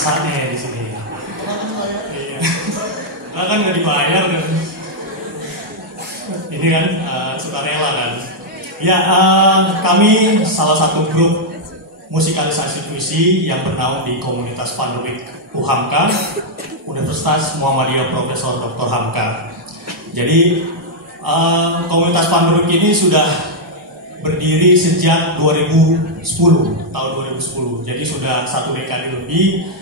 paksanya ya di sini. Iya. Nah, kan nggak dibayar kan. Ini kan sukarela kan. Ya, kami salah satu grup musikalisasi puisi yang bernaung di komunitas Pandorik UHAMKA, Universitas Muhammadiyah Profesor Dr. Hamka. Jadi komunitas Pandorik ini sudah berdiri sejak 2010, tahun 2010. Jadi sudah 1 dekade lebih.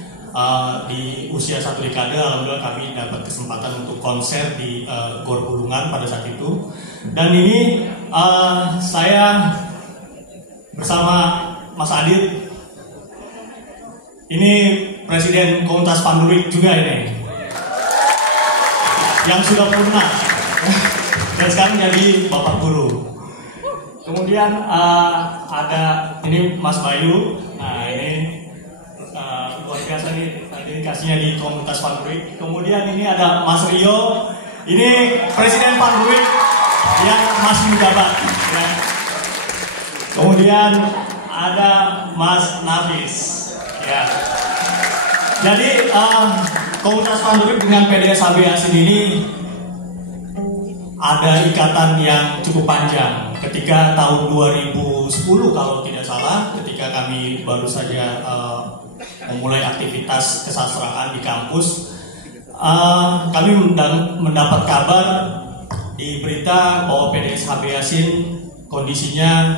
Di usia 1 dekade, alhamdulillah kami dapat kesempatan untuk konser di Gor Bulungan pada saat itu. Dan ini saya bersama Mas Adit, ini Presiden Komunitas Pandorik juga ini, yang sudah purna dan sekarang jadi Bapak Guru. Kemudian ada ini Mas Bayu, nah ini luar biasa nih dedikasinya di Komunitas Pandorik. Kemudian ini ada Mas Rio, ini Presiden Pandorik yang masih menjabat. Ya. Kemudian ada Mas Nafis. Ya. Jadi Komunitas Pandorik dengan PDS HB Yasin ini ada ikatan yang cukup panjang. Ketika tahun 2010 kalau tidak salah, ketika kami baru saja memulai aktivitas kesastraan di kampus, kami mendapat kabar di berita bahwa PDS HB Yasin kondisinya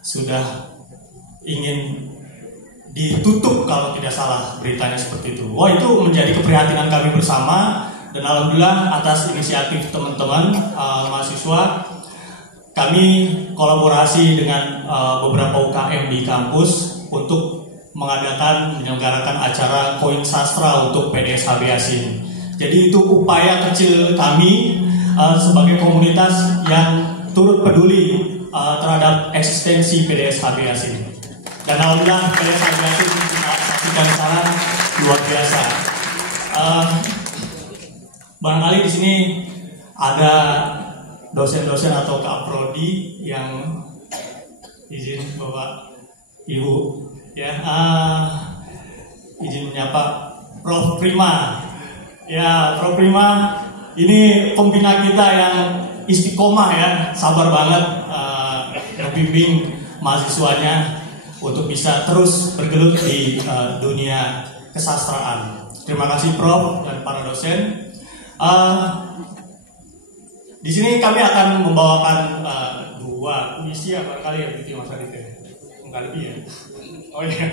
sudah ingin ditutup kalau tidak salah, beritanya seperti itu. Wah, itu menjadi keprihatinan kami bersama, dan alhamdulillah atas inisiatif teman-teman mahasiswa, kami kolaborasi dengan beberapa UKM di kampus untuk menyelenggarakan acara Koin Sastra untuk PDS HB Yasin. Jadi itu upaya kecil kami sebagai komunitas yang turut peduli terhadap eksistensi PDS HB Yasin. Dan alhamdulillah PDS HB Yasin kita saksikan sana luar biasa. Barangkali di sini ada dosen-dosen atau kaprodi yang izin Bapak Ibu ya, izin menyapa Prof Prima. Ya, Prof Prima ini pembina kita yang istiqomah ya, sabar banget membimbing mahasiswanya untuk bisa terus bergelut di dunia kesastraan. Terima kasih Prof dan para dosen. Di sini kami akan membawakan 2 puisi ya, barangkali ya begitu Mas Adit ya. Enggak lebih ya. Oh iya.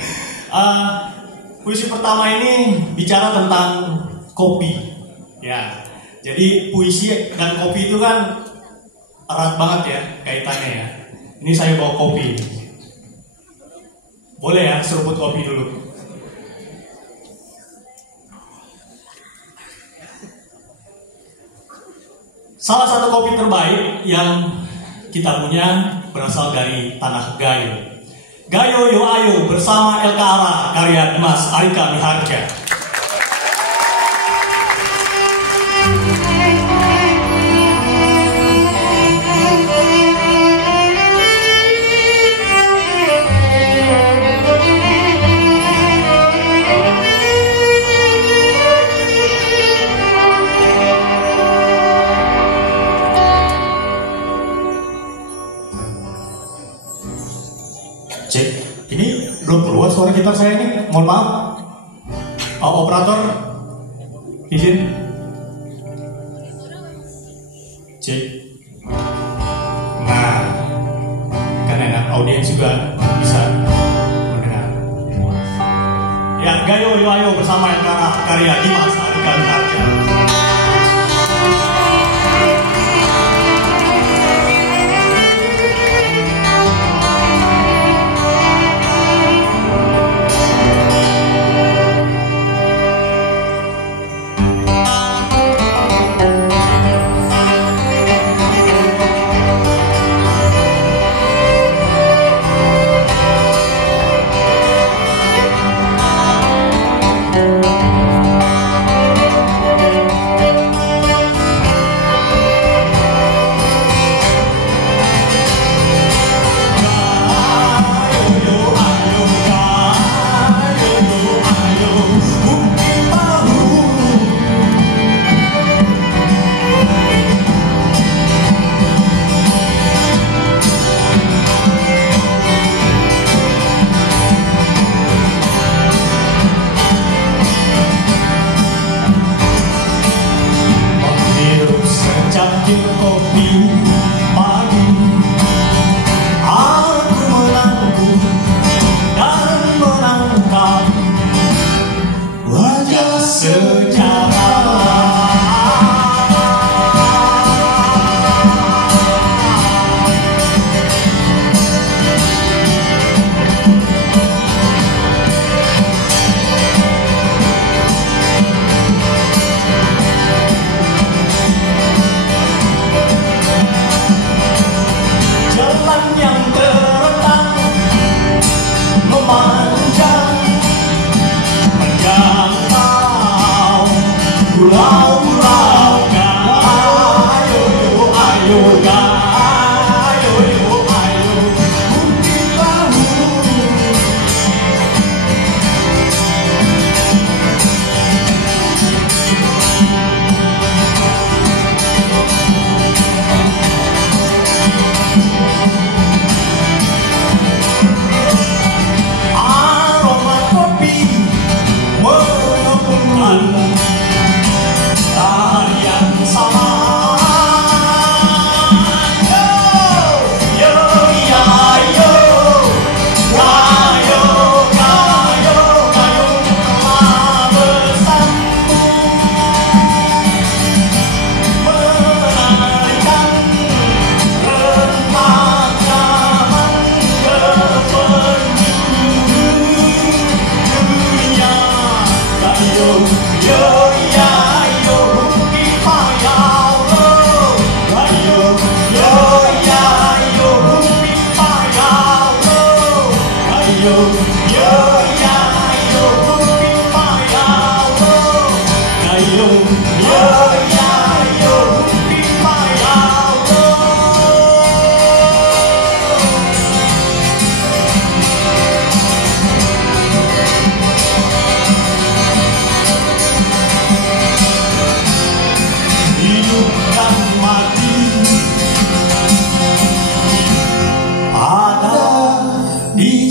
Puisi pertama ini bicara tentang kopi. Ya. Jadi puisi dan kopi itu kan erat banget ya kaitannya ya. Ini saya bawa kopi. Boleh ya seruput kopi dulu. Salah satu kopi terbaik yang kita punya berasal dari tanah Gayo. Gayo Yo Ayo bersama LKARA karya Dimas Arika Miharja. Ini belum keluar suara gitar saya ini, mohon maaf. Operator, izin. Cek. Nah, kan enak, audiens juga bisa mendengar. Ya, Gayo Yo Ayo bersama LKARA karya Dimas Arika Miharja. secangkir kopi pagi, aku menanggung dan menangkap wajah sejarah.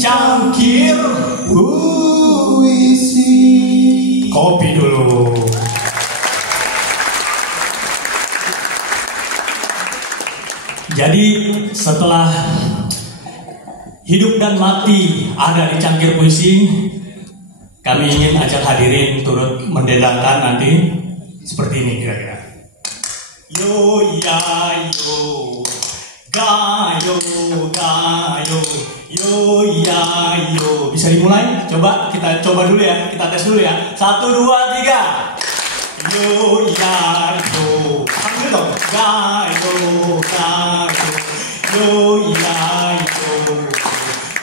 Cangkir puisi. Kopi dulu. Jadi setelah hidup dan mati ada di cangkir puisi, kami ingin ajak hadirin turut mendendangkan nanti seperti ini kira-kira. Yo ya yo, gayo gayo, yo ya yo. Bisa dimulai? Coba kita coba dulu ya, kita tes dulu ya. 1, 2, 3. Yo ya yo, sambil dong. Gayo gayo, yo ya yo,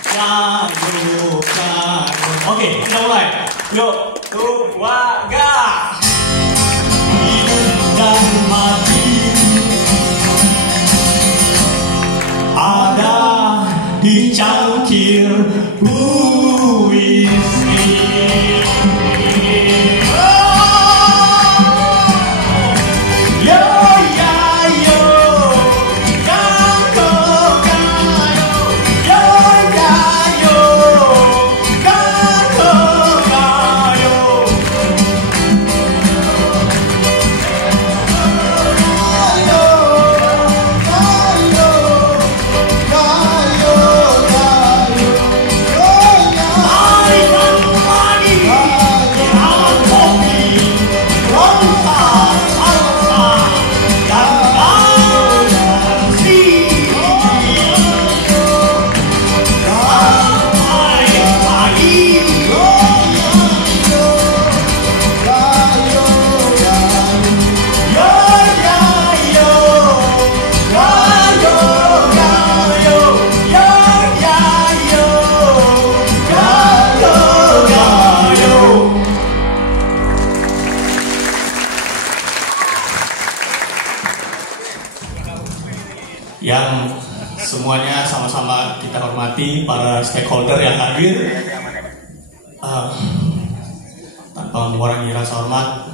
gayo gayo. Oke, kita mulai. Yo, 2, 3. Hidup dan mati ada di cangkir puisi. Yo ya yo, gayo gayo, yo ya yo, gayo gayo. Yang semuanya sama-sama kita hormati, para stakeholder yang hadir, tanpa mengurangi rasa hormat,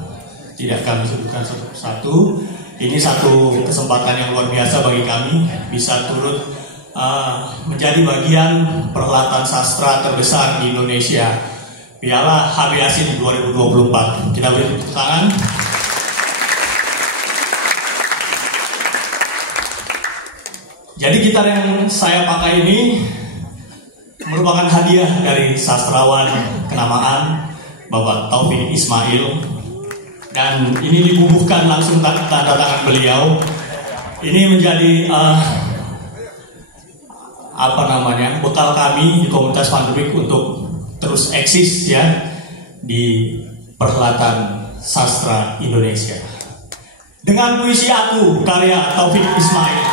tidak kami sebutkan satu persatu. Ini satu kesempatan yang luar biasa bagi kami bisa turut menjadi bagian perhelatan sastra terbesar di Indonesia, Piala HB Yasin 2024. Kita beri tepuk tangan. Jadi gitar yang saya pakai ini merupakan hadiah dari sastrawan kenamaan Bapak Taufik Ismail, dan ini dibubuhkan langsung tanda tangan beliau. Ini menjadi bekal kami di komunitas Vanderwyk untuk terus eksis ya di perhelatan sastra Indonesia. Dengan puisi Aku karya Taufik Ismail.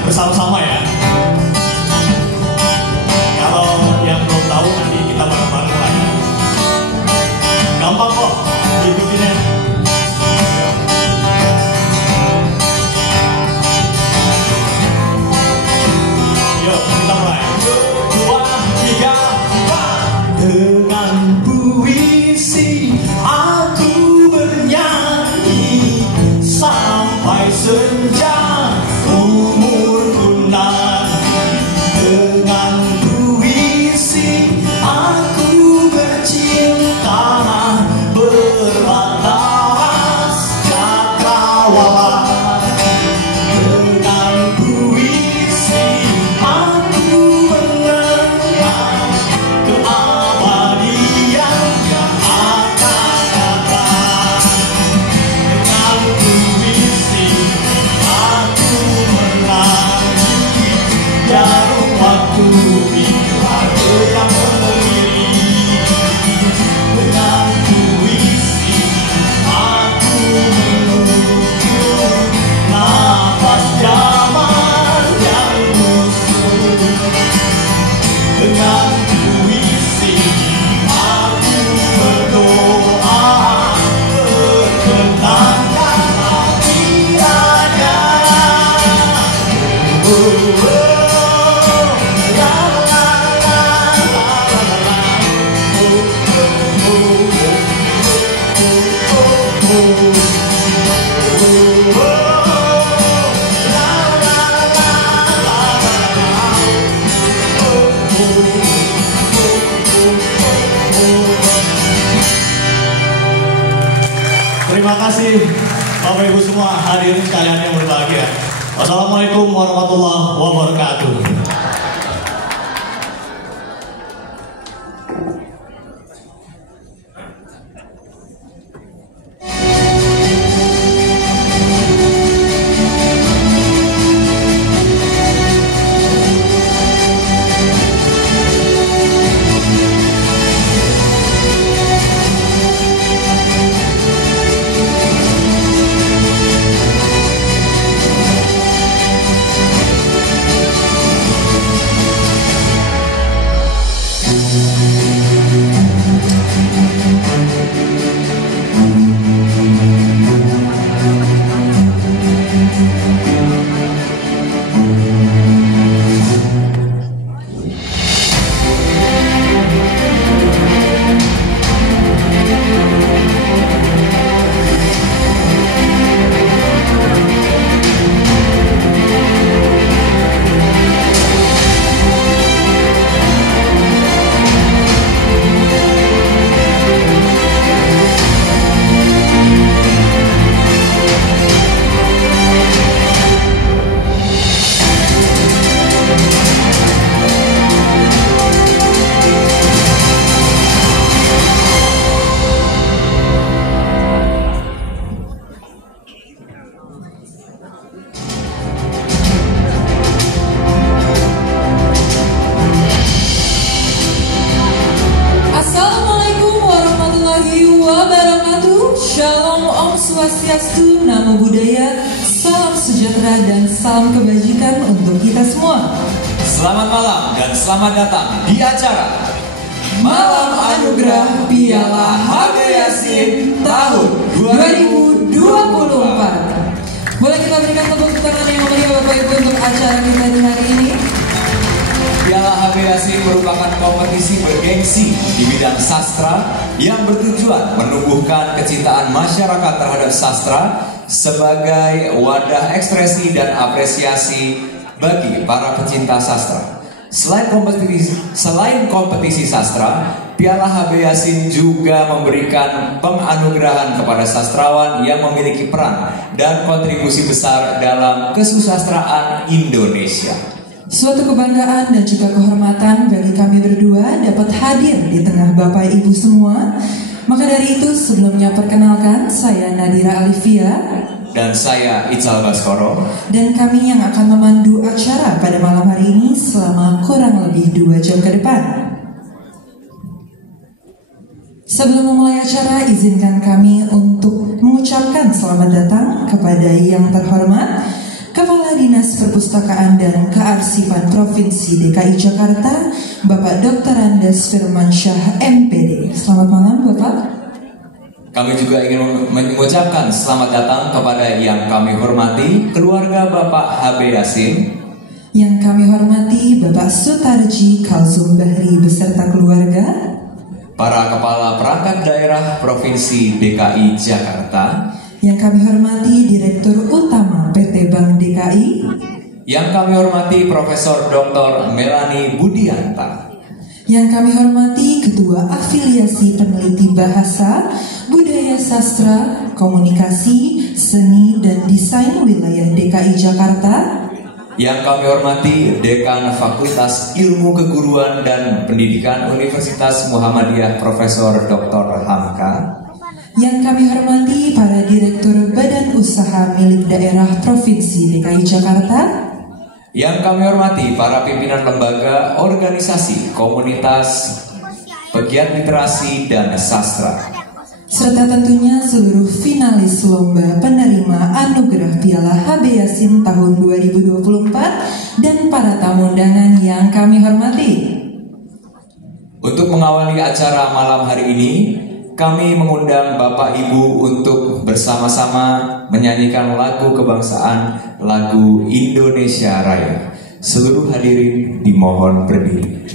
Bersama-sama ya. Kalau yang belum tahu nanti kita bareng-bareng lah ya. Gampang kok ikutinnya. Yuk kita mulai. 2, 3, 4. Dengan puisi aku bernyanyi sampai senja. Dengan puisi aku bercinta, berbatas cakrawala. Dengan puisi aku mengenang keabadian yang akan datang. Dengan puisi aku menanti jarum waktu bila sedang mengiring. Dengan puisi aku menuju nafas zaman yang busuk. Dengan puisi aku berdoa, perkenankan hatinya. Terima kasih Bapak Ibu semua hadirin sekalian yang berbahagia. Wassalamualaikum warahmatullahi wabarakatuh. namo buddhaya, salam sejahtera dan salam kebajikan untuk kita semua. Selamat malam dan selamat datang di acara Malam Anugerah Piala HB Yasin tahun 2024. Boleh kita berikan tepuk tangan yang meriah Bapak Ibu untuk acara kita di hari ini. Piala HB Yasin merupakan kompetisi bergengsi di bidang sastra yang bertujuan menumbuhkan kecintaan masyarakat terhadap sastra sebagai wadah ekspresi dan apresiasi bagi para pecinta sastra. Selain kompetisi sastra, Piala HB Yasin juga memberikan penganugerahan kepada sastrawan yang memiliki peran dan kontribusi besar dalam kesusastraan Indonesia. Suatu kebanggaan dan juga kehormatan bagi kami berdua dapat hadir di tengah Bapak Ibu semua. Maka dari itu sebelumnya perkenalkan, saya Nadira Alivia. Dan saya Ical Baskoro. Dan kami yang akan memandu acara pada malam hari ini selama kurang lebih 2 jam ke depan. Sebelum memulai acara, izinkan kami untuk mengucapkan selamat datang kepada yang terhormat Kepala Dinas Perpustakaan dan Kearsipan Provinsi DKI Jakarta, Bapak Dr. Andes Firmansyah MPD. Selamat malam Bapak. Kami juga ingin mengucapkan selamat datang kepada yang kami hormati keluarga Bapak HB Yasin. Yang kami hormati Bapak Sutarji Kalsum Bahri beserta keluarga. Para kepala perangkat daerah Provinsi DKI Jakarta. Yang kami hormati Direktur Utama PT Bank DKI. Yang kami hormati Profesor Dr. Melanie Budianta. Yang kami hormati Ketua Afiliasi Peneliti Bahasa, Budaya Sastra, Komunikasi, Seni dan Desain Wilayah DKI Jakarta. Yang kami hormati Dekan Fakultas Ilmu Keguruan dan Pendidikan Universitas Muhammadiyah Profesor Dr. Hamka. Yang kami hormati para Direktur Badan Usaha Milik Daerah Provinsi DKI Jakarta. Yang kami hormati para pimpinan lembaga, organisasi, komunitas, pegiat literasi dan sastra. Serta tentunya seluruh finalis lomba penerima anugerah Piala HB Yasin tahun 2024 dan para tamu undangan yang kami hormati. Untuk mengawali acara malam hari ini, kami mengundang Bapak Ibu untuk bersama-sama menyanyikan lagu kebangsaan, lagu Indonesia Raya. Seluruh hadirin dimohon berdiri.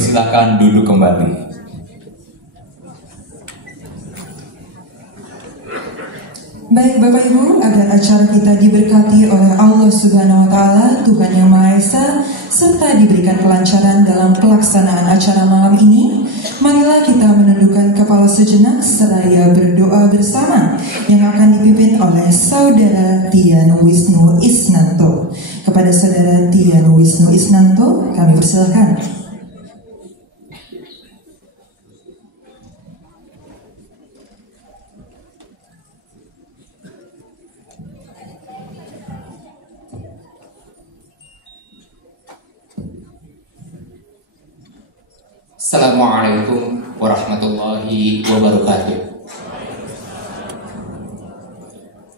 Silakan duduk kembali. Baik Bapak Ibu, agar acara kita diberkati oleh Allah Subhanahu wa Ta'ala, Tuhan Yang Maha Esa, serta diberikan kelancaran dalam pelaksanaan acara malam ini, marilah kita menundukkan kepala sejenak seraya berdoa bersama yang akan dipimpin oleh Saudara Tian Wisnu Isnanto. Kepada Saudara Tian Wisnu Isnanto, kami persilakan. Assalamualaikum warahmatullahi wabarakatuh.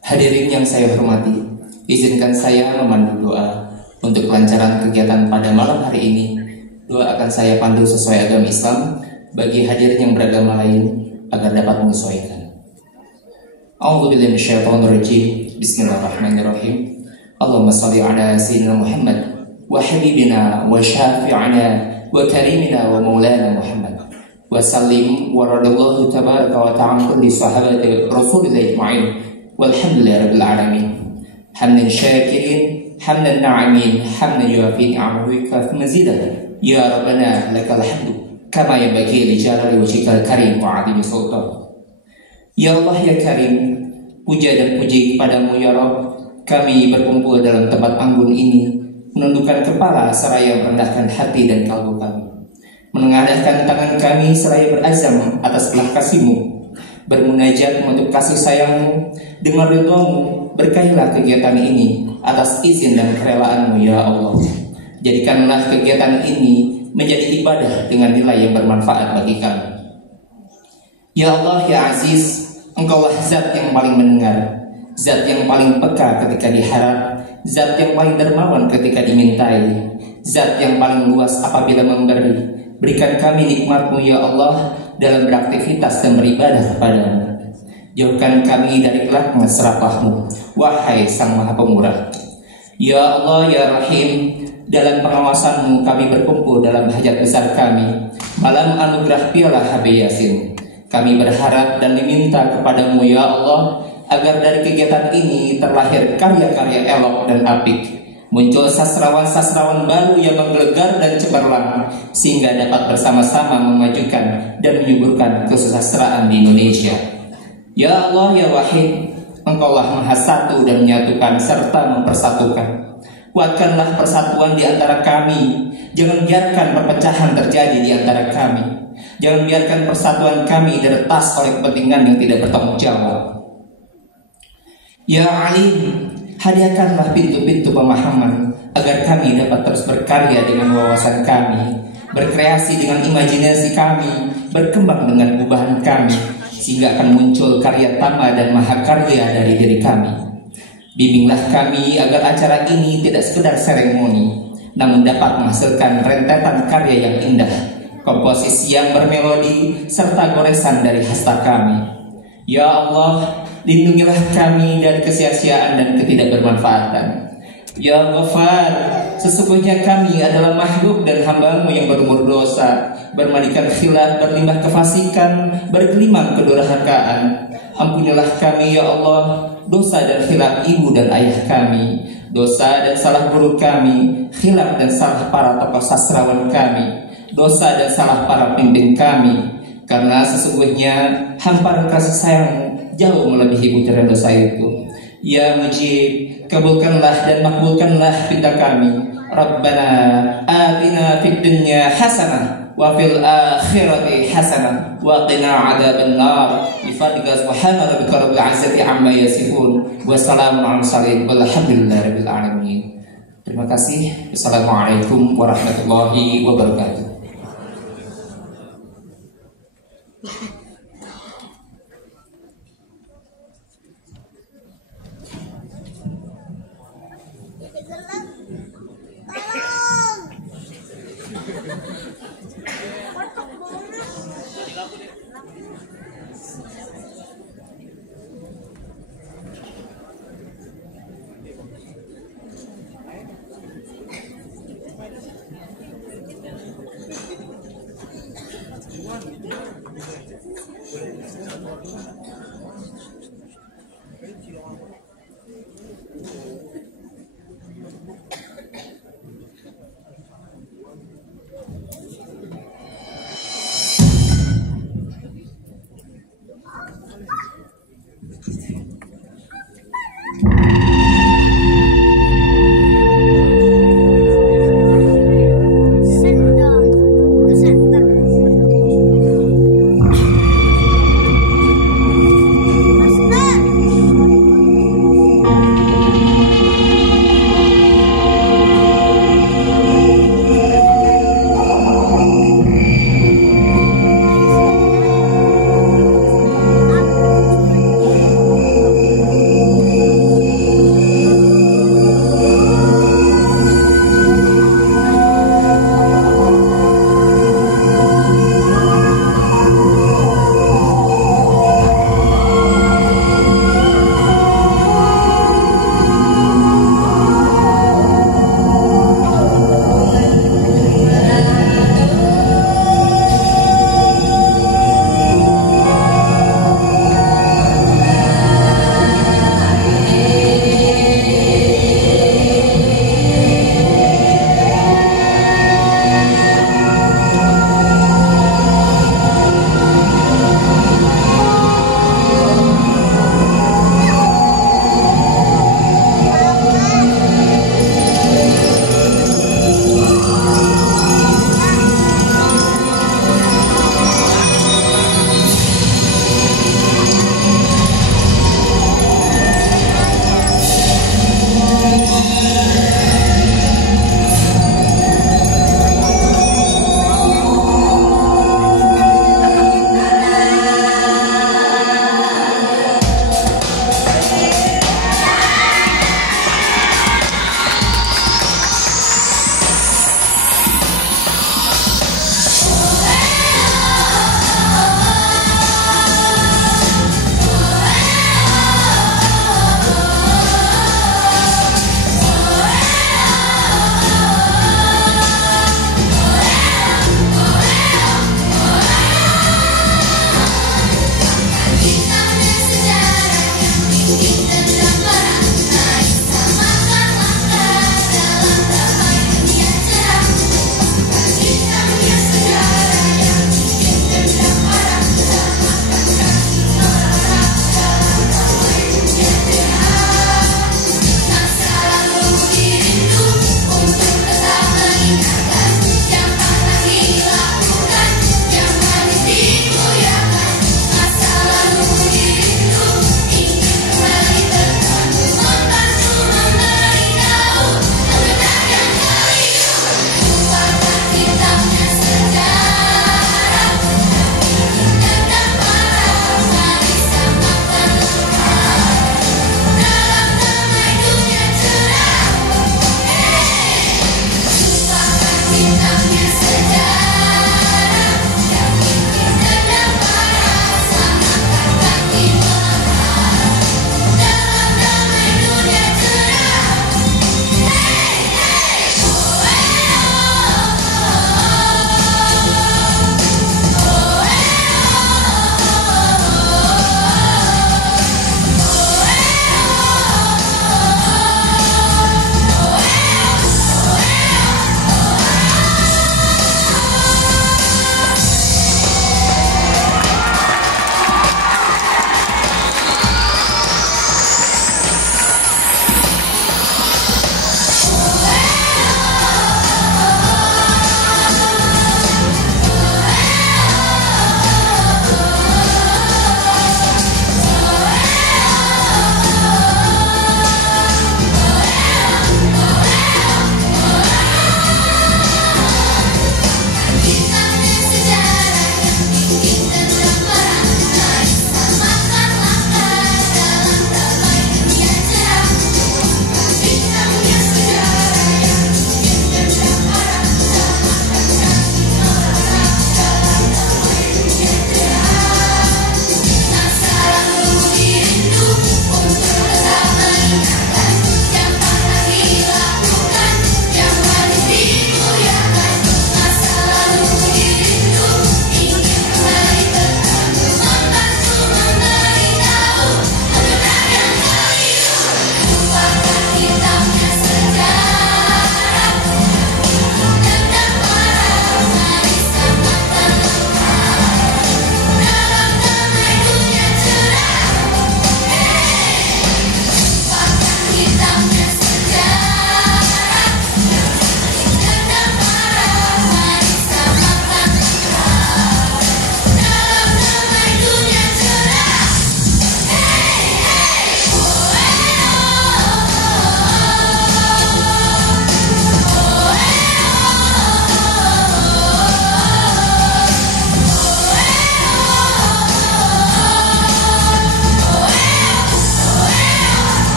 Hadirin yang saya hormati, izinkan saya memandu doa untuk kelancaran kegiatan pada malam hari ini. Doa akan saya pandu sesuai agama Islam bagi hadirin yang beragama lain agar dapat menyesuaikan. A'udzubillahi minasyaitonirrajim. Bismillahirrahmanirrahim. Allahumma shalli ala sayyidina Muhammad wa habibina wa syafi'ina wa karimina wa maulana Muhammad wa sallim wa radallahu tabaraka wa ta'ala kulli sahabati Rasulillah ajma'in walhamdulillahi rabbil alamin hamdan syakirin hamdan na'imin hamdan yuafi ni'amahu wa yukafi mazidah ya rabbana lakal hamdu kama yanbaghi li jalali wajhikal karim wa 'azimi sultan. Ya Allah ya Karim, puja dan puji kepadamu ya Rabb. Kami berkumpul dalam tempat anggun ini, menundukkan kepala seraya merendahkan hati dan kalbu kami, menengadahkan tangan kami seraya berazam atas belah kasih-Mu, bermunajat untuk kasih sayang-Mu. Dengan ridha-Mu berkahilah kegiatan ini atas izin dan kerelaan-Mu ya Allah. Jadikanlah kegiatan ini menjadi ibadah dengan nilai yang bermanfaat bagi kami. Ya Allah ya Aziz, Engkaulah zat yang paling mendengar, zat yang paling peka ketika diharap, zat yang paling dermawan ketika dimintai, zat yang paling luas apabila memberi. Berikan kami nikmat-Mu ya Allah dalam beraktivitas dan beribadah kepada-Mu. Jauhkan kami dari kelaknya serapah-Mu, wahai Sang Maha Pemurah. Ya Allah ya Rahim, dalam pengawasan-Mu kami berkumpul dalam hajat besar kami, malam anugerah piala HB Yasin. Kami berharap dan meminta kepada-Mu ya Allah agar dari kegiatan ini terlahir karya-karya elok dan apik, muncul sastrawan-sastrawan baru yang menggelegar dan cemerlang, sehingga dapat bersama-sama memajukan dan menyuburkan kesusastraan di Indonesia. Ya Allah ya Wahid, Engkaulah Maha Satu dan menyatukan serta mempersatukan. Kuatkanlah persatuan di antara kami. Jangan biarkan perpecahan terjadi di antara kami. Jangan biarkan persatuan kami diretas oleh kepentingan yang tidak bertanggung jawab. Ya Alim, hadiahkanlah pintu-pintu pemahaman agar kami dapat terus berkarya dengan wawasan kami, berkreasi dengan imajinasi kami, berkembang dengan gubahan kami, sehingga akan muncul karya tama dan mahakarya dari diri kami. Bimbinglah kami agar acara ini tidak sekedar seremoni, namun dapat menghasilkan rentetan karya yang indah, komposisi yang bermelodi, serta goresan dari hasta kami. Ya Allah, lindungilah kami dari kesia-siaan dan ketidakbermanfaatan. Ya Ghafar, sesungguhnya kami adalah makhluk dan hamba-Mu yang berumur dosa, bermandikan khilaf, berlimbah kefasikan, bergelimang kedurhakaan. Ampunilah kami ya Allah, dosa dan khilaf ibu dan ayah kami, dosa dan salah guru kami, khilaf dan salah para tokoh sastrawan kami, dosa dan salah para pemimpin kami. Karena sesungguhnya hamparan kasih sayang jauh melebihi butiran dosa itu. Ya Mujib, kabulkanlah dan makbulkanlah pinta kami. Rabbana atina fid dunya hasanah wa fil akhirati hasanah wa qina adzaban nar. Bi fadlika subhana rabbika rabbil izzati amma yasifun wa salamun alal mursalin walhamdulillahi rabbil alamin. Terima kasih. Assalamualaikum warahmatullahi wabarakatuh. Thank you.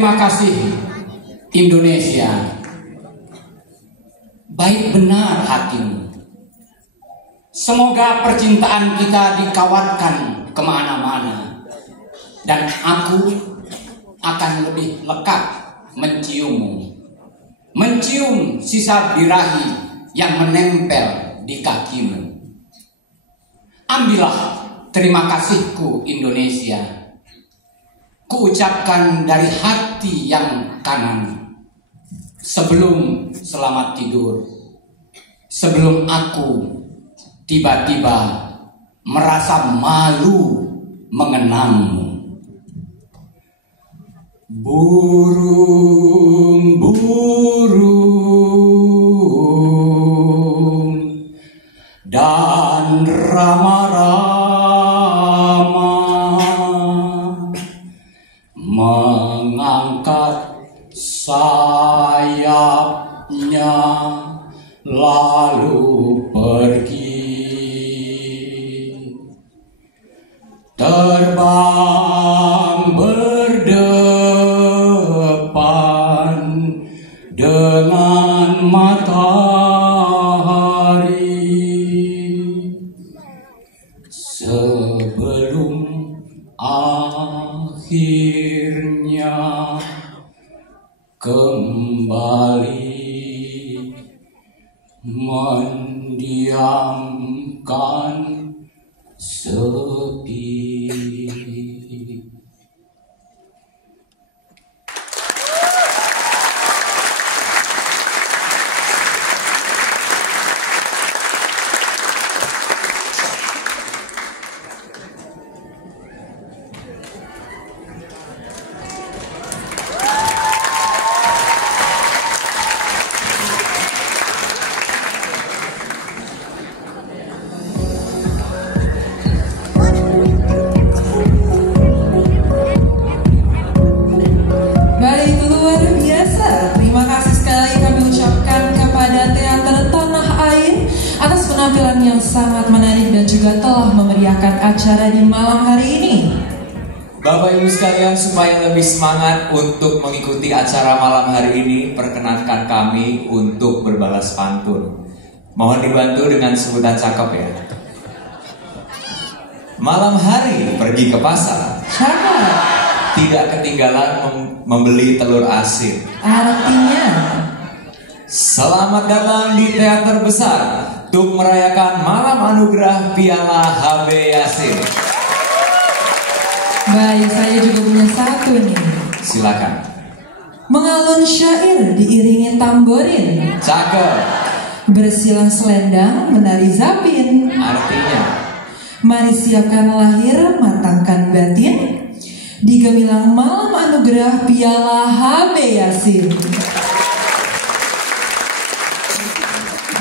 terima kasih Indonesia. Baik benar hatimu. Semoga percintaan kita dikawatkan kemana-mana, dan aku akan lebih lekat menciummu, mencium sisa birahi yang menempel di kakimu. Ambillah terima kasihku Indonesia, kuucapkan dari hati yang kanan. Sebelum selamat tidur, sebelum aku tiba-tiba merasa malu mengenangmu. Burung-burung dan rama-rama mengangkat sayapnya lalu pergi, terbang berdepan dengan matahari sebelum akhirnya kembali mendiamkan sepi. Penampilan yang sangat menarik dan juga telah memeriahkan acara di malam hari ini. Bapak Ibu sekalian, supaya lebih semangat untuk mengikuti acara malam hari ini, perkenankan kami untuk berbalas pantun. Mohon dibantu dengan sebutan cakep ya. Malam hari pergi ke pasar, Cakep. tidak ketinggalan membeli telur asin. Artinya, selamat datang di teater besar untuk merayakan malam anugerah Piala HB Yasin. baik, saya juga punya satu nih. Silakan. Mengalun syair diiringi tamborin, Cakep. bersilang selendang menari zapin. Artinya, Mari siapkan lahir, matangkan batin, di gemilang malam anugerah Piala HB Yasin.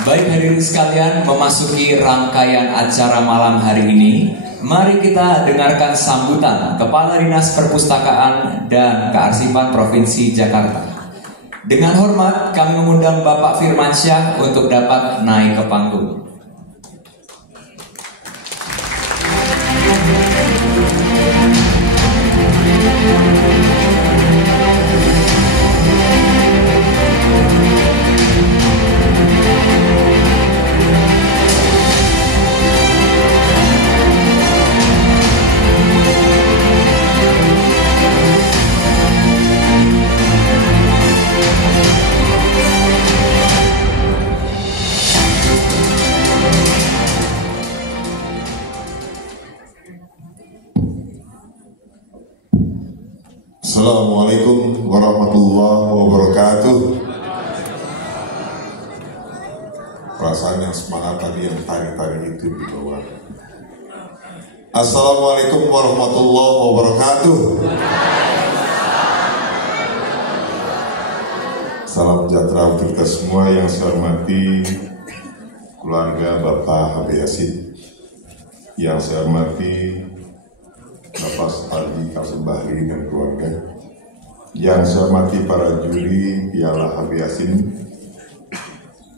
baik hadirin sekalian, memasuki rangkaian acara malam hari ini, mari kita dengarkan sambutan Kepala Dinas Perpustakaan dan Kearsipan Provinsi Jakarta. Dengan hormat, kami mengundang Bapak Firmansyah untuk dapat naik ke panggung. Assalamualaikum warahmatullahi wabarakatuh. Perasaan yang semangat tadi, yang tari-tari itu di bawah. Assalamualaikum warahmatullahi wabarakatuh. Salam sejahtera untuk kita semua. Yang saya hormati keluarga Bapak HB Yasin, yang saya hormati Bapak Supardi Kasum Bahri dan keluarga, yang saya hormati para juri Piala HB Yasin,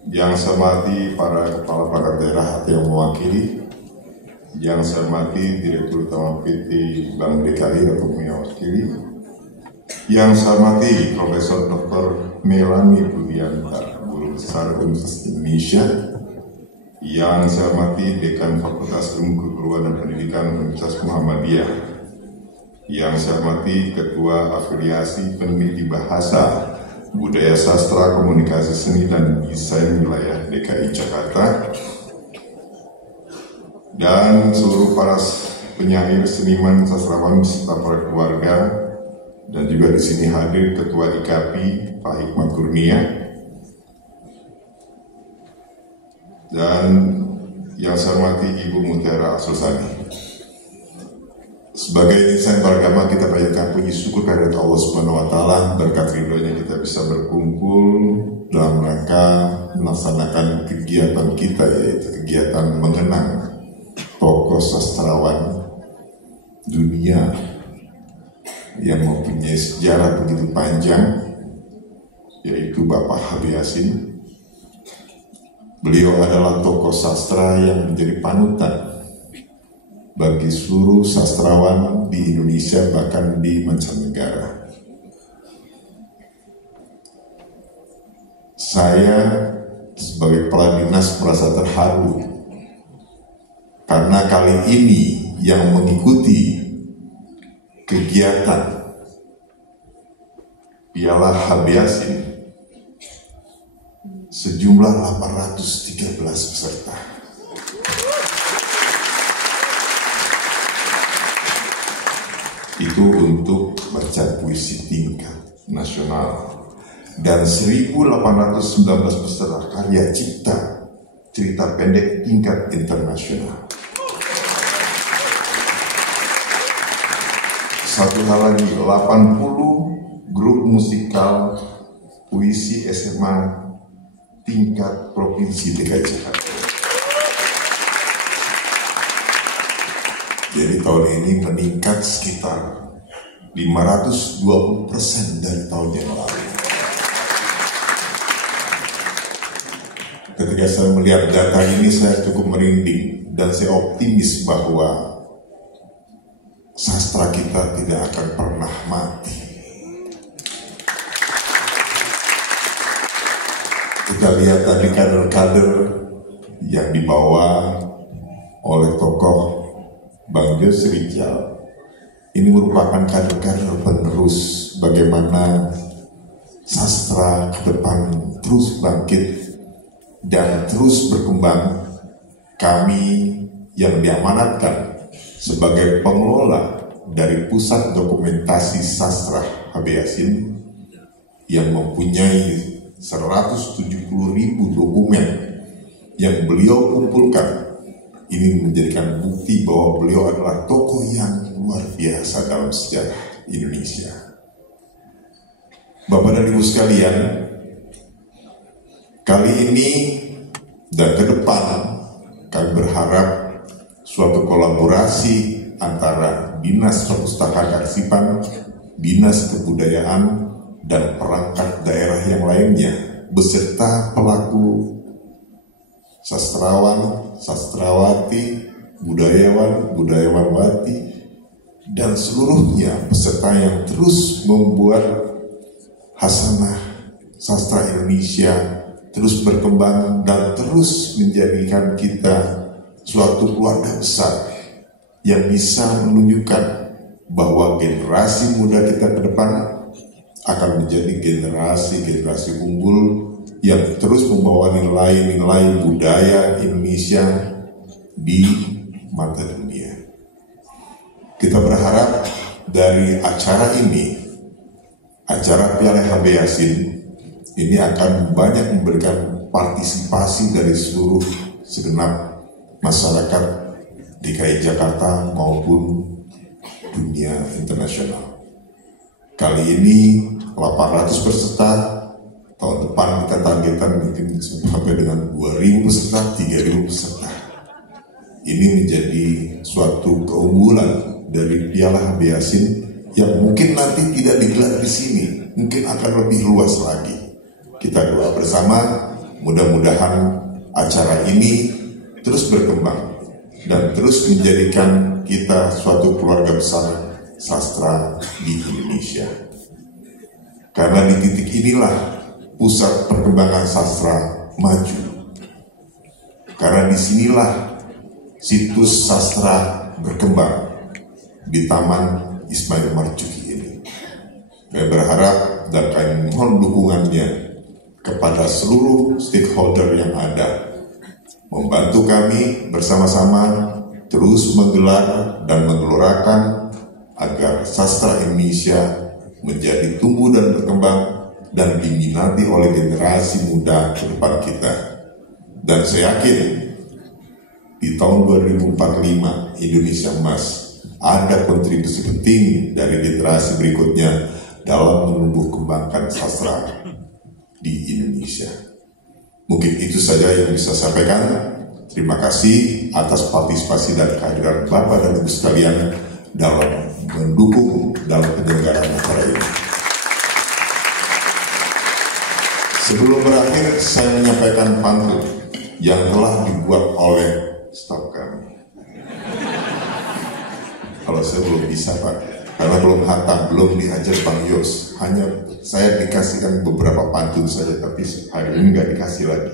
yang saya hormati para kepala perangkat daerah atau yang mewakili, yang saya hormati Direktur Utama PT Bank DKI atau mewakili, Yang saya hormati Profesor Dr. Melanie Budianta, Guru Besar Universitas Indonesia. Yang saya hormati Dekan Fakultas Ilmu Keguruan dan Pendidikan Universitas Muhammadiyah. Yang saya hormati Ketua Afiliasi Peneliti Bahasa, Budaya Sastra, Komunikasi Seni dan Desain Wilayah DKI Jakarta. Dan seluruh para penyair, seniman, sastrawan beserta para keluarga, dan juga di sini hadir Ketua IKAPI Pak Hikmat Kurnia, dan yang saya hormati Ibu Mutiara Asulsani. Sebagai insan beragama, kita panjatkan puji syukur kehadirat Allah Subhanahu wa Ta'ala. Berkat ridhonya kita bisa berkumpul dalam rangka melaksanakan kegiatan kita, yaitu kegiatan mengenang tokoh sastrawan dunia yang mempunyai sejarah begitu panjang, yaitu Bapak Habib Yasin. Beliau adalah tokoh sastra yang menjadi panutan bagi seluruh sastrawan di Indonesia, bahkan di mancanegara. Saya sebagai kepala dinas merasa terharu karena kali ini yang mengikuti kegiatan Piala Habib Yasin sejumlah 813 peserta. Itu untuk baca puisi tingkat nasional, dan 1819 peserta karya cipta cerita pendek tingkat internasional. Satu hal lagi, 80 grup musikal puisi SMA tingkat provinsi DKI Jakarta. Jadi tahun ini meningkat sekitar 520% dari tahun yang lalu. Ketika saya melihat data ini, saya cukup merinding dan saya optimis bahwa sastra kita tidak akan pernah mati. Kita lihat tadi kader-kader yang dibawa oleh tokoh Bang Jose Rijal. Ini merupakan kader-kader penerus bagaimana sastra ke depan terus bangkit dan terus berkembang. Kami yang diamanatkan sebagai pengelola dari Pusat Dokumentasi Sastra Habib Yasin yang mempunyai 170.000 dokumen yang beliau kumpulkan, ini menjadikan bukti bahwa beliau adalah tokoh yang luar biasa dalam sejarah Indonesia. Bapak dan Ibu sekalian, kali ini dan ke depan kami berharap suatu kolaborasi antara Dinas Perpustakaan Kearsipan, Dinas Kebudayaan, dan perangkat daerah yang lainnya beserta pelaku sastrawan, sastrawati, budayawan, budayawanwati, dan seluruhnya peserta yang terus membuat hasanah sastra Indonesia terus berkembang dan terus menjadikan kita suatu keluarga besar yang bisa menunjukkan bahwa generasi muda kita ke depan akan menjadi generasi unggul yang terus membawa nilai-nilai budaya Indonesia di mata dunia. Kita berharap dari acara ini, acara Piala Habib Yasin ini akan banyak memberikan partisipasi dari seluruh segenap masyarakat DKI Jakarta maupun dunia internasional. Kali ini 800 peserta, tahun depan kita targetkan mungkin sampai dengan 2.000 peserta, 3.000 peserta. Ini menjadi suatu keunggulan dari Piala Habib Yasin yang mungkin nanti tidak digelar di sini, mungkin akan lebih luas lagi. Kita doa bersama, mudah-mudahan acara ini terus berkembang dan terus menjadikan kita suatu keluarga besar sastra di Indonesia. Karena di titik inilah pusat perkembangan sastra maju. Karena disinilah situs sastra berkembang di Taman Ismail Marzuki ini. Saya berharap dan kami mohon dukungannya kepada seluruh stakeholder yang ada, membantu kami bersama-sama terus menggelar dan menggelorakan agar sastra Indonesia menjadi tumbuh dan berkembang dan diminati oleh generasi muda ke depan kita. Dan saya yakin di tahun 2045 Indonesia Emas ada kontribusi penting dari generasi berikutnya dalam menumbuh kembangkan sastra di Indonesia. Mungkin itu saja yang bisa saya sampaikan. Terima kasih atas partisipasi dan kehadiran Bapak dan Ibu sekalian dalam mendukung dalam penyelenggaraan acara ini. Sebelum berakhir, saya menyampaikan pantun yang telah dibuat oleh staf kami. Kalau saya belum bisa, Pak, karena belum hatam, belum diajar Bang Yos. Hanya saya dikasihkan beberapa pantun saja, tapi hari ini nggak dikasih lagi.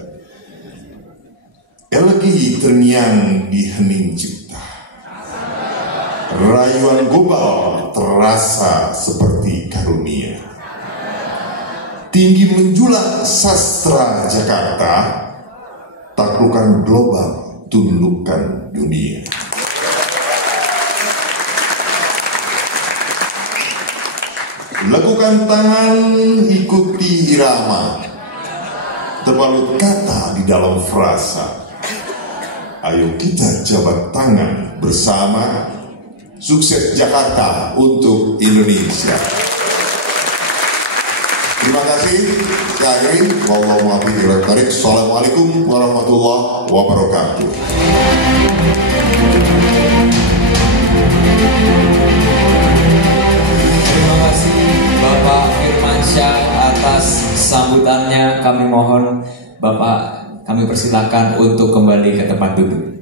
Elegi terngiang di hening cipta, rayuan gobal terasa seperti karunia. Tinggi menjulang sastra Jakarta, taklukan global, tundukkan dunia. Lakukan tangan, ikuti irama, terbalut kata di dalam frasa. Ayo kita jabat tangan bersama, sukses Jakarta untuk Indonesia. Terima kasih. Saya akhiri. Assalamualaikum warahmatullahi wabarakatuh. Terima kasih Bapak Firmansyah atas sambutannya. Kami mohon Bapak, kami persilakan untuk kembali ke tempat duduk.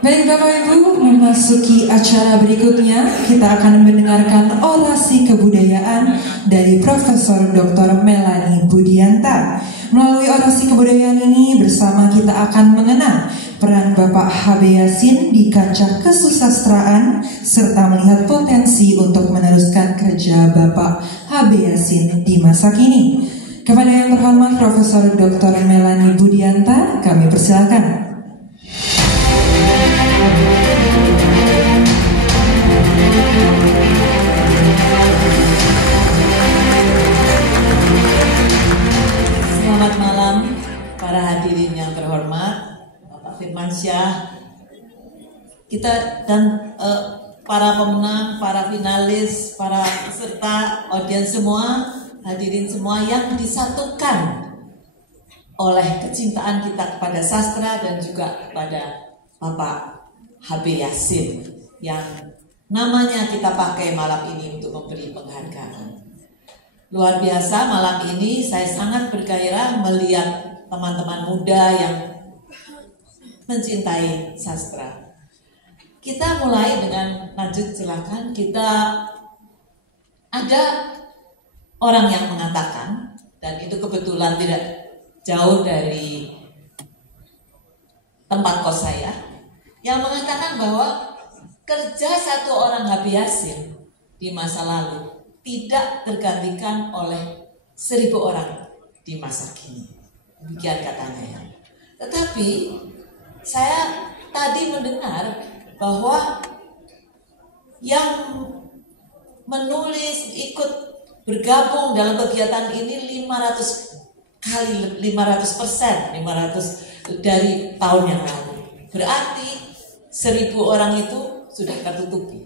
Baik Bapak Ibu, memasuki acara berikutnya kita akan mendengarkan orasi kebudayaan dari Profesor Dr. Melanie Budianta. Melalui orasi kebudayaan ini bersama kita akan mengenang peran Bapak H.B. Yassin di kancah kesusastraan serta melihat potensi untuk meneruskan kerja Bapak H.B. Yassin di masa kini. Kepada yang terhormat Profesor Dr. Melanie Budianta, kami persilakan. Selamat malam para hadirin yang terhormat, Bapak Firmansyah, kita dan para pemenang, para finalis, para peserta, audiens semua, hadirin semua yang disatukan oleh kecintaan kita kepada sastra dan juga kepada Bapak H.B. Yassin yang namanya kita pakai malam ini untuk memberi penghargaan. Luar biasa, malam ini saya sangat bergairah melihat teman-teman muda yang mencintai sastra. Kita mulai dengan lanjut, silakan. Kita ada orang yang mengatakan, dan itu kebetulan tidak jauh dari tempat kos saya, yang mengatakan bahwa kerja satu orang H.B. Yassin di masa lalu tidak tergantikan oleh 1000 orang di masa kini. Demikian katanya ya. Tetapi saya tadi mendengar bahwa yang menulis, ikut bergabung dalam kegiatan ini 500% dari tahun yang lalu. Berarti 1000 orang itu sudah tertutupi.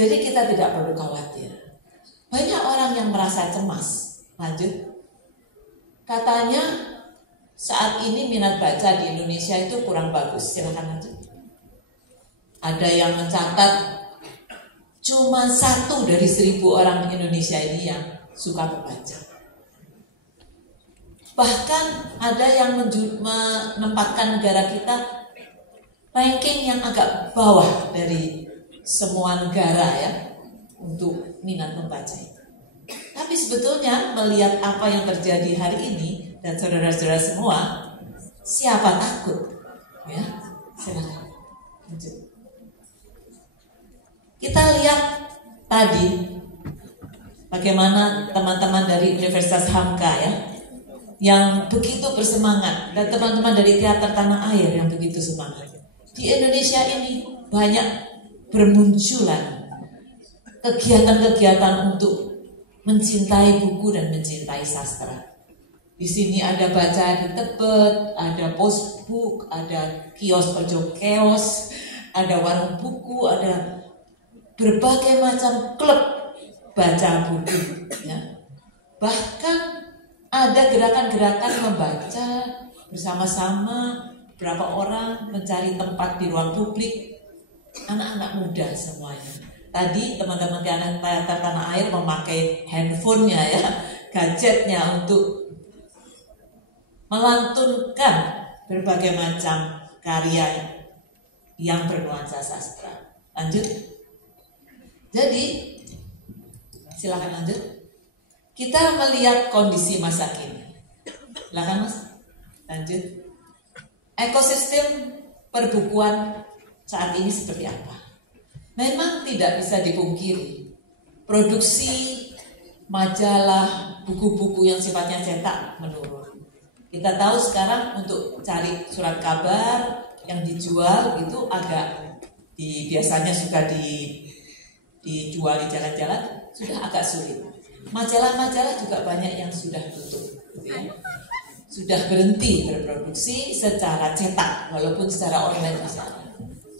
Jadi kita tidak perlu khawatir. Banyak orang yang merasa cemas. Lanjut. Katanya saat ini minat baca di Indonesia itu kurang bagus. Silakan lanjut. Ada yang mencatat cuma 1 dari 1000 orang di Indonesia ini yang suka membaca. Bahkan ada yang menempatkan negara kita ranking yang agak bawah dari semua negara ya untuk minat membaca itu. Tapi Tapi sebetulnya melihat apa yang terjadi hari ini dan saudara-saudara semua, siapa takut? Ya, silakan. Kita lihat tadi bagaimana teman-teman dari Universitas Hamka ya, yang begitu bersemangat, dan teman-teman dari Teater Tanah Air yang begitu semangat. Di Indonesia ini banyak bermunculan kegiatan-kegiatan untuk mencintai buku dan mencintai sastra. Di sini ada baca di Tebet, ada postbook, ada kios pojok keos, ada warung buku, ada berbagai macam klub baca buku. Ya. Bahkan ada gerakan-gerakan membaca bersama-sama, beberapa orang mencari tempat di ruang publik, anak-anak muda semuanya. Tadi teman-teman Teater Tanah Air memakai handphonenya ya, gadgetnya untuk melantunkan berbagai macam karya yang bernuansa sastra. Lanjut. Jadi, silakan lanjut. Kita melihat kondisi masa kini. Silakan Mas. Lanjut. Ekosistem perbukuan saat ini seperti apa? Memang tidak bisa dipungkiri, produksi majalah, buku-buku yang sifatnya cetak menurun. Kita tahu sekarang untuk cari surat kabar yang dijual itu biasanya suka dijual di jalan-jalan, sudah agak sulit. Majalah-majalah juga banyak yang sudah tutup, gitu ya. Sudah berhenti berproduksi secara cetak, walaupun secara online bisa.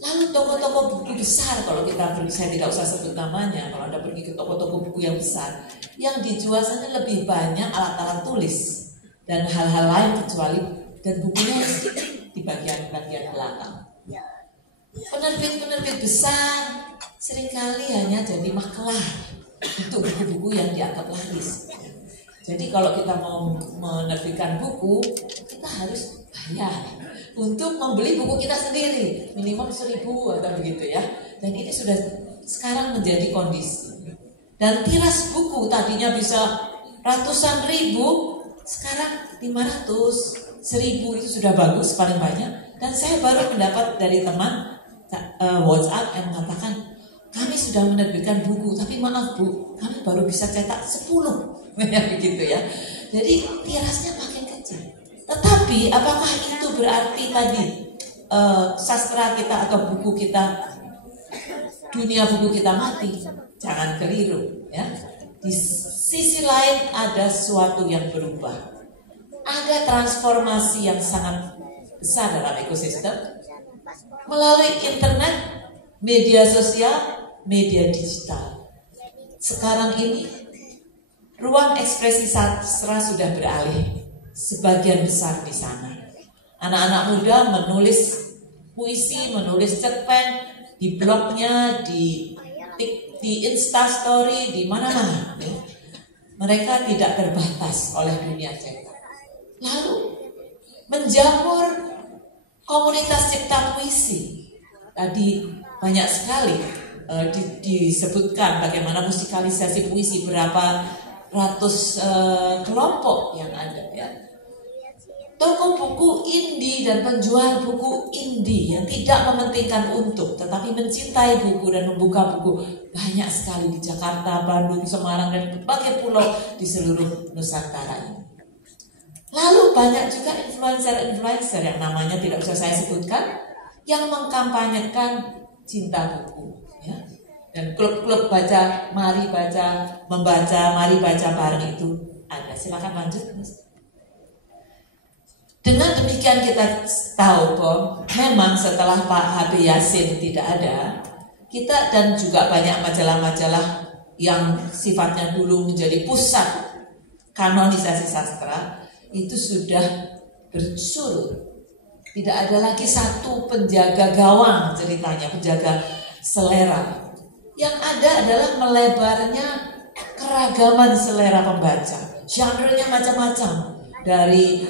Lalu toko-toko buku besar, kalau kita pergi, saya tidak usah sebut namanya, kalau Anda pergi ke toko-toko buku yang besar, yang dijual sana lebih banyak alat-alat tulis dan hal-hal lain kecuali, dan bukunya di bagian-bagian belakang. Penerbit-penerbit besar seringkali hanya jadi makelar untuk buku-buku yang dianggap laris. Jadi kalau kita mau menerbitkan buku, kita harus bayar untuk membeli buku kita sendiri, minimal 1.000 atau begitu ya. Dan ini sudah sekarang menjadi kondisi. Dan tiras buku tadinya bisa ratusan ribu, sekarang 500, 1.000 itu sudah bagus paling banyak. Dan saya baru mendapat dari teman WhatsApp yang mengatakan, kami sudah menerbitkan buku, tapi maaf Bu, kami baru bisa cetak 10. Begitu ya. Jadi tirasnya makin kecil. Tetapi apakah itu berarti tadi sastra kita atau buku kita, dunia buku kita mati? Jangan keliru ya. Di sisi lain ada sesuatu yang berubah. Ada transformasi yang sangat besar dalam ekosistem melalui internet, media sosial, media digital. Sekarang ini ruang ekspresi sastra sudah beralih sebagian besar di sana. Anak-anak muda menulis puisi, menulis cerpen di blognya, di Instastory, di mana-mana. Mereka tidak terbatas oleh dunia cetak. Lalu menjamur komunitas cipta puisi. Tadi banyak sekali disebutkan bagaimana musikalisasi puisi, berapa ratus kelompok yang ada ya. Toko buku indie dan penjual buku indie yang tidak mementingkan untung, tetapi mencintai buku dan membuka buku banyak sekali di Jakarta, Bandung, Semarang dan berbagai pulau di seluruh Nusantara ini. Lalu banyak juga influencer-influencer yang namanya tidak usah saya sebutkan, yang mengkampanyekan cinta buku ya. Dan klub-klub baca, mari baca, membaca, mari baca bareng itu ada. Silakan lanjut Mas. Dengan demikian kita tahu bahwa memang setelah Pak H.B. Yasin tidak ada, kita dan juga banyak majalah-majalah yang sifatnya dulu menjadi pusat kanonisasi sastra itu sudah bersurut. Tidak ada lagi satu penjaga gawang ceritanya, penjaga selera. Yang ada adalah melebarnya keragaman selera pembaca. Genre-nya macam-macam. Dari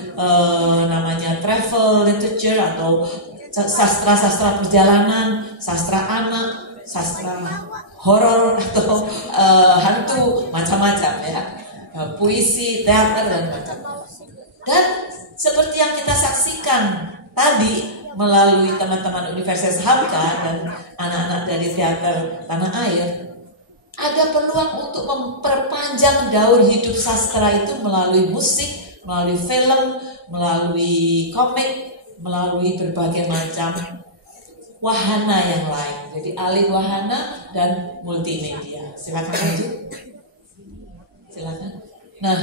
namanya travel literature atau sastra-sastra perjalanan, sastra anak, sastra horor atau hantu, macam-macam ya. puisi, teater dan macam-macam. Dan seperti yang kita saksikan tadi melalui teman-teman Universitas Hamka dan anak-anak dari teater Tanah Air, ada peluang untuk memperpanjang daur hidup sastra itu melalui musik, melalui film, melalui komik, melalui berbagai macam wahana yang lain. Jadi alih wahana dan multimedia. Silakan lanjut. Silakan. Nah,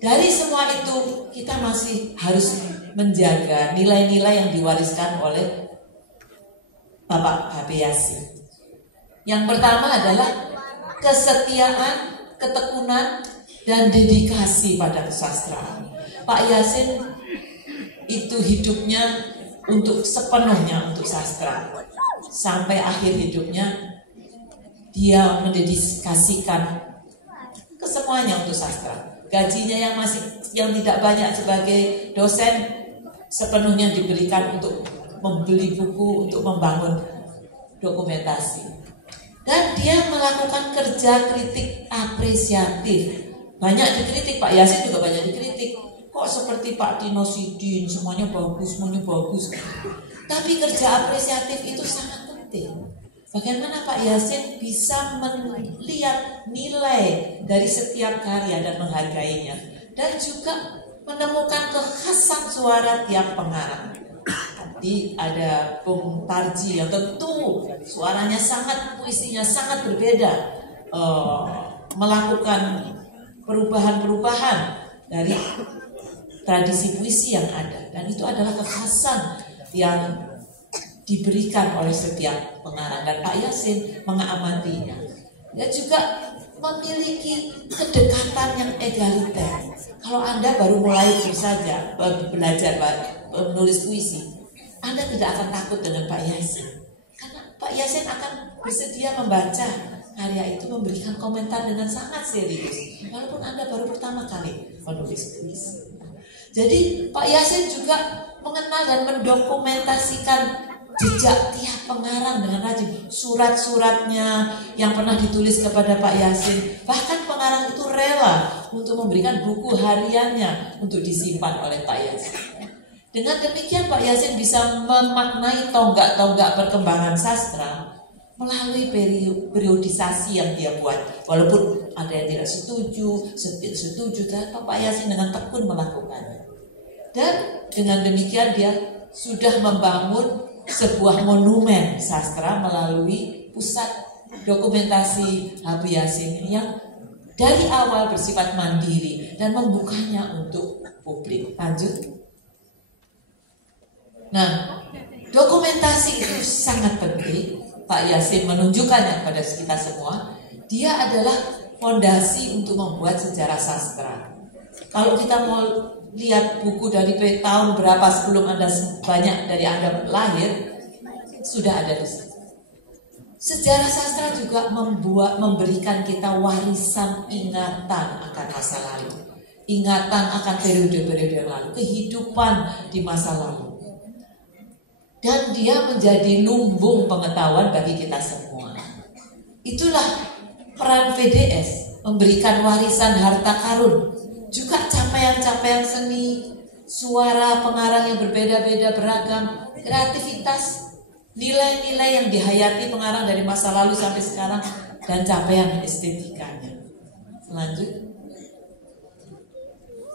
dari semua itu kita masih harus menjaga nilai-nilai yang diwariskan oleh Bapak H.B. Yasin. Yang pertama adalah kesetiaan, ketekunan, dan dedikasi pada kesastraan. Pak Yasin itu hidupnya sepenuhnya untuk sastra. Sampai akhir hidupnya dia mendedikasikan kesemuanya untuk sastra. Gajinya yang tidak banyak sebagai dosen sepenuhnya diberikan untuk membeli buku, untuk membangun dokumentasi. Dan dia melakukan kerja kritik apresiatif. Banyak dikritik, Pak Yasin juga banyak dikritik. Kok seperti Pak Dino Sidin, semuanya bagus. Tapi kerja apresiatif itu sangat penting. Bagaimana Pak Yasin bisa melihat nilai dari setiap karya dan menghargainya. Dan juga menemukan kekhasan suara tiap pengarang. Tadi ada Bung Tarji yang tentu suaranya puisinya sangat berbeda. Melakukan perubahan-perubahan dari tradisi puisi yang ada, dan itu adalah kekhasan yang diberikan oleh setiap pengarang, dan Pak Yasin mengamatinya. Dia juga memiliki kedekatan yang egaliter. Kalau Anda baru mulai belajar menulis puisi, Anda tidak akan takut dengan Pak Yasin, karena Pak Yasin akan bersedia membaca karya itu, memberikan komentar dengan sangat serius, walaupun Anda baru pertama kali menulis puisi. Jadi Pak Yasin juga mengenal dan mendokumentasikan jejak tiap pengarang dengan rajin. Surat-suratnya yang pernah ditulis kepada Pak Yasin. Bahkan pengarang itu rela untuk memberikan buku hariannya untuk disimpan oleh Pak Yasin. Dengan demikian Pak Yasin bisa memaknai tonggak-tonggak perkembangan sastra melalui periodisasi yang dia buat. Walaupun ada yang tidak setuju, tapi Pak Yasin dengan tekun melakukannya. Dan dengan demikian dia sudah membangun sebuah monumen sastra melalui pusat dokumentasi H.B. Yasin yang dari awal bersifat mandiri dan membukanya untuk publik. Lanjut. Nah, dokumentasi itu sangat penting. Pak Yasin menunjukkannya kepada kita semua. Dia adalah fondasi untuk membuat sejarah sastra. Kalau kita mau lihat buku dari tahun berapa sebelum banyak dari Anda lahir, sudah ada di situ. Sejarah sastra juga memberikan kita warisan ingatan akan masa lalu, ingatan akan periode-periode yang lalu, kehidupan di masa lalu. Dan dia menjadi lumbung pengetahuan bagi kita semua. Itulah peran VDS, memberikan warisan harta karun, juga capaian-capaian seni, suara pengarang yang berbeda-beda beragam, kreativitas, nilai-nilai yang dihayati pengarang dari masa lalu sampai sekarang, dan capaian estetikanya. Lanjut.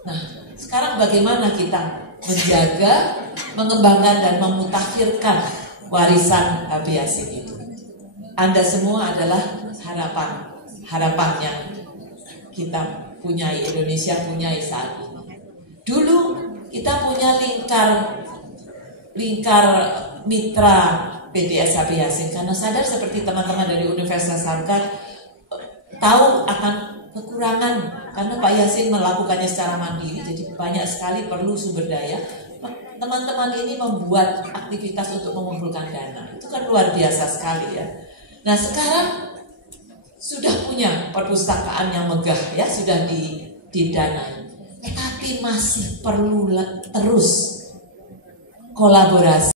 Nah, sekarang bagaimana kita menjaga, mengembangkan dan memutakhirkan warisan H.B. Yasin itu? Anda semua adalah harapan yang kita punyai, Indonesia punyai saat ini. Dulu kita punya lingkar mitra PDS H.B. Yasin, karena sadar seperti teman-teman dari Universitas Hamka tahu akan kekurangan, karena Pak Yasin melakukannya secara mandiri, jadi banyak sekali perlu sumber daya. Teman-teman ini membuat aktivitas untuk mengumpulkan dana, itu kan luar biasa sekali ya. Nah, sekarang sudah punya perpustakaan yang megah ya, sudah didanai, tetapi masih perlu terus kolaborasi.